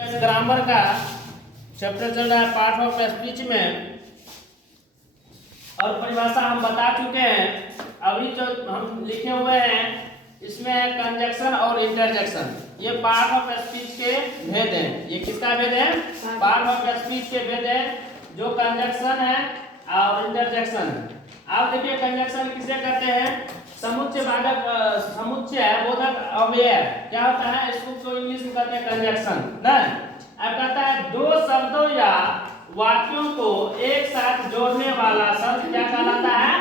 Grammar का chapter चल रहा है पार्ट ऑफ स्पीच में, और परिभाषा हम बता चुके हैं। अभी जो हम लिखे हुए हैं इसमें कंजक्शन और इंटरजेक्शन, ये पार्ट ऑफ स्पीच के भेद हैं। ये किसका भेद है? पार्ट ऑफ स्पीच के भेद है, जो कंजक्शन है और इंटरजेक्शन। आप देखिए कंजक्शन किसे कहते हैं? समुच्चय वाचक, समुच्चय बोधक अव्यय क्या होता है? इसको इंग्लिश में कहते हैं कंजक्शन ना। अब कहता है दो शब्दों या वाक्यों को एक साथ जोड़ने वाला शब्द क्या कहलाता है?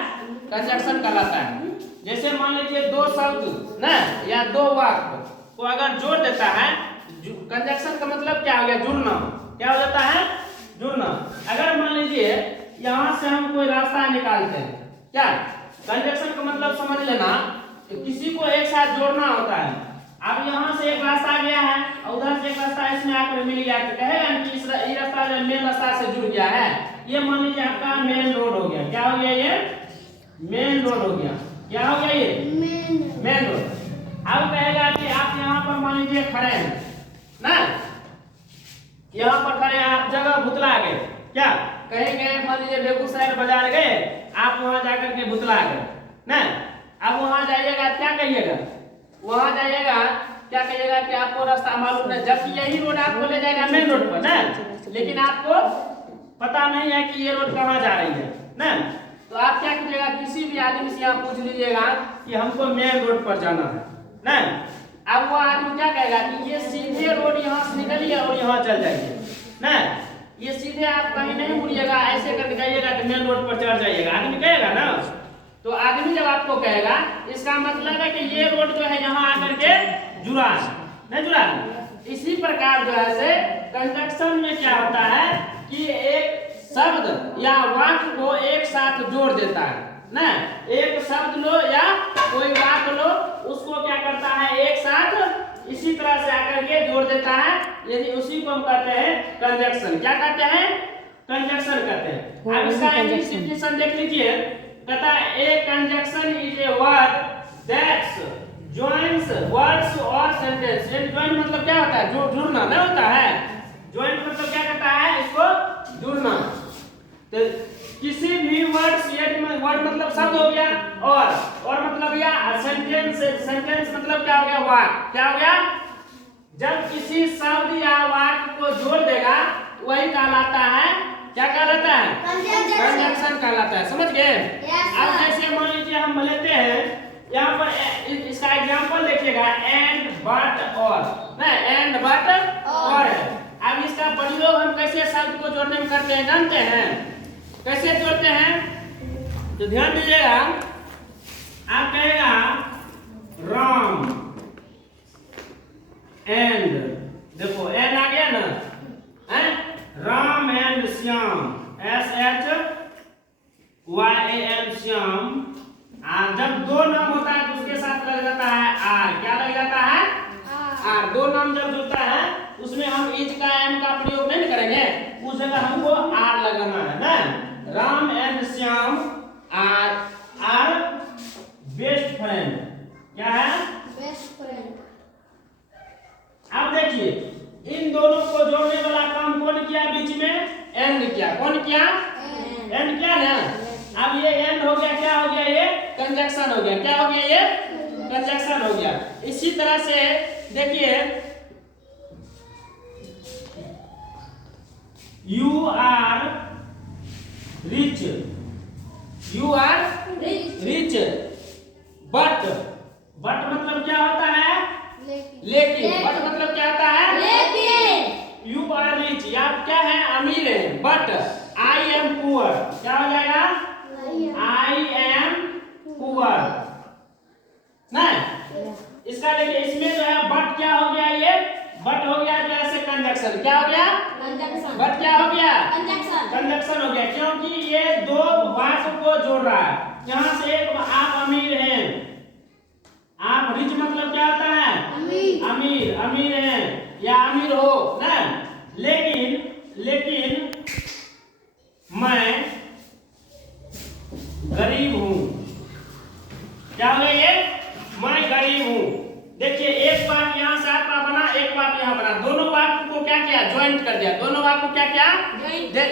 कंजक्शन कहलाता है। जैसे मान लीजिए दो शब्द ना या दो वाक्य को अगर जोड़ देता है, कंजक्शन का मतलब क्या हो गया? जुड़ना। क्या हो जाता है? जुड़ना। अगर मान लीजिए यहाँ से हम कोई रास्ता निकालते हैं, क्या कंजक्शन का मतलब समझ लेना, किसी को एक साथ जोड़ना होता है। अब यहाँ से एक रास्ता गया है और उधर से एक रास्ता इसमें आकर मिल गया, तो कहेगा कि इस रास्ता जो मेन रास्ता से जुड़ गया है। ये मान लीजिए आपका मेन रोड हो गया। क्या हो गया? ये मेन रोड हो गया। क्या हो गया? ये मेन रोड। अब कहेगा कि आप यहाँ पर मान लीजिए खड़े हैं ना, यहाँ पर खड़े हैं, आप जगह भुतला गए। क्या कहीं गए? मान लीजिए बेगूसराय बाजार गए, आप वहां जाकर के भुतला गए ना। अब वहां जाइएगा, क्या कहिएगा? वहां जाइएगा, क्या कहिएगा कि आपको रास्ता मालूम नहीं, जबकि यही रोड आपको ले जाएगा मेन रोड पर ना, लेकिन आपको पता नहीं है कि ये रोड कहाँ जा रही है ना। तो आप क्या कीजिएगा? किसी भी आदमी से आप पूछ लीजिएगा कि हमको मेन रोड पर जाना है ना। अब वो आदमी क्या कहेगा कि ये सीधे रोड यहाँ से निकलिए और यहाँ चल जाइए ना, ये सीधे आप कहीं नहीं मुड़िएगा, ऐसे करके जाइएगा तो मेन रोड पर चढ़ जाइएगा। आदमी कहेगा ना। तो आदमी जब आपको कहेगा, इसका मतलब है कि ये रोड जो है यहाँ आकर के जुड़ा है, नहीं जुड़ा है। इसी प्रकार जो है से कंजक्शन में क्या होता है कि एक शब्द या वाक्य को एक साथ जोड़ देता है ना। एक शब्द लो या कोई वाक्य लो, उसको क्या करता है? एक साथ इसी तरह से आकर के जोड़ देता है। यदि उसी को हम कहते हैं कंजक्शन। क्या कहते हैं? कंजक्शन कहते हैं। अब इसका इंग्लिश डेफिनेशन देख लीजिए। कहता है a conjunction is a word that joins words और सेंटेंस। जॉइन मतलब क्या होता है? जुड़ना नहीं होता है। जॉइंट मतलब क्या कहता है? इसको जुड़ना। तो किसी भी वर्ड्स, यदि वर्ड मतलब शब्द हो गया, और मतलब या सेंटेंस, सेंटेंस मतलब क्या हो गया? वाक्य। क्या हो गया? जब किसी शब्द या वाक्य को जोड़ देगा वही कहलाता है, क्या कहलाता है? कंजक्शन कहलाता है। समझ गए? अब जैसे मान लीजिए हम लेते हैं यहाँ पर, इसका एग्जांपल देखिएगा, एंड बट और ना, एंड बट और है। अब इसका प्रयोग हम कैसे शब्द को जोड़ने में करते हैं जानते हैं? कैसे जोड़ते हैं? तो ध्यान दीजिएगा। आप कहेगा राम एंड, देखो एंड आ गया ना, है राम एंड श्याम, SHYAM श्याम। जब दो नाम होता है तो उसके साथ लग जाता है आर। क्या लग जाता है? आर। दो नाम जब जुड़ता है उसमें हम इज का एम का प्रयोग नहीं करेंगे, उस जगह हमको आर लगाना है ना। Ram and Shyam are best friend. क्या है? Best friend. अब देखिए इन दोनों को जोड़ने वाला काम कौन किया? बीच में एंड किया। कौन किया? एंड किया ना। अब ये एंड हो गया, क्या हो गया? ये कंजक्शन हो गया। क्या हो गया? ये कंजक्शन हो गया। इसी तरह से देखिए, you are rich, you are rich, but मतलब क्या होता है? लेकिन। बट मतलब क्या होता है? लेकिन। यू आर रिच, या क्या है? अमीर है। But I am poor. क्या हो जाएगा? आई एम पुअर ना। इसका देखिए, इसमें जो है बट क्या हो गया? ये बट हो गया जो ऐसे कंजक्शन। क्या हो गया? कंजक्शन। बट क्या हो गया? कंजक्शन। कंजक्शन हो गया, क्योंकि ये दो वाक्य को जोड़ रहा है। यहाँ से एक, आप अमीर हैं, आप रिच मतलब क्या होता है? अमीर, अमीर हैं या अमीर हो ना। लेकिन मैं गरीब हूं। क्या हो गया? ये मैं गरीब हूं। देखिए एक बात यहाँ से आपका बना, एक बात यहाँ बना, दोनों बात को क्या किया किया, ज्वाइंट कर दिया, दोनों बात को क्या किया,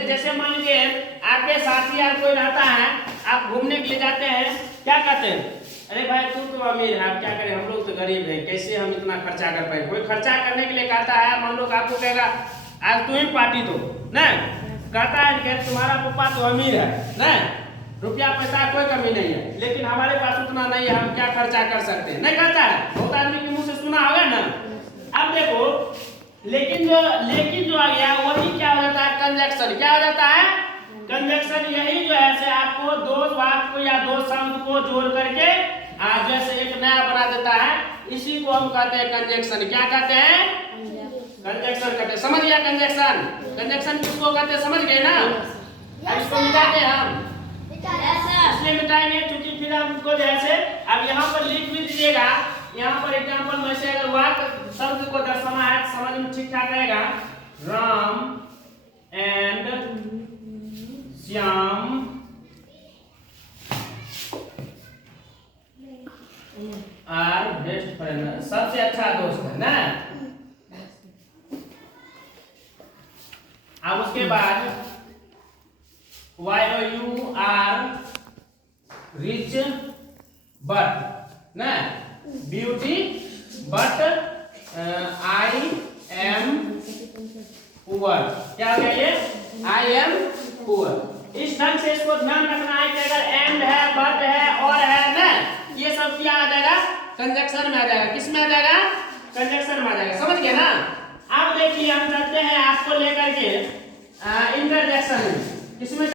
जैसे मान लीजिए आपके साथी यार कोई रहता है, आप घूमने के लिए जाते हैं, क्या कहते हैं, अरे भाई तू तो अमीर है, आप क्या करें, हम लोग तो गरीब हैं, कैसे हम इतना खर्चा कर पाए। कोई खर्चा करने के लिए कहता है, मान लो आपको कहेगा आज तू ही पार्टी दो ना, कहता है कि तुम्हारा पापा तो अमीर है ना, रुपया पैसा कोई कमी नहीं है, लेकिन हमारे पास उतना नहीं है, हम क्या खर्चा कर सकते हैं, नहीं कहता है, बहुत आदमी के मुंह से सुना होगा ना। अब देखो लेकिन जो आ गया वही क्या हो जाता है, कंजक्शन। क्या हो जाता है, कंजक्शन। यही जो है से आपको दो बात को या दो शब्द को जोड़ करके आज जैसे एक नया बना देता है, इसी को हम कहते हैं कंजक्शन। क्या कहते हैं, कंजक्शन कहते हैं। समझ गया कंजक्शन, कंजक्शन किसको कहते हैं, समझ गए ना। अब इसको मिटाते हैं हम, इसलिए मिटाएंगे क्योंकि फिर हमको जैसे अब यहाँ पर लिख भी दीजिएगा, यहाँ पर एग्जांपल में से अगर वाक्य शब्द को दर्शाना है समझ में ठीक ठाक रहेगा। Ram and Shyam are best friend, सबसे अच्छा दोस्त है ना। अब उसके बाद YOU आर रिच बट ना beauty but I am poor. क्या हो गया ये, आई एम पुअर। इस ढंग से इसको ध्यान रखना है कि अगर एंड है, बट है, और है ना, ये सब क्या आ जाएगा, कंजक्शन में आ जाएगा। किस में आ जाएगा, कंजक्शन में आ जाएगा। समझ गए ना। अब देखिए हम चलते हैं आपको लेकर के इंटरजेक्शन में। किसमें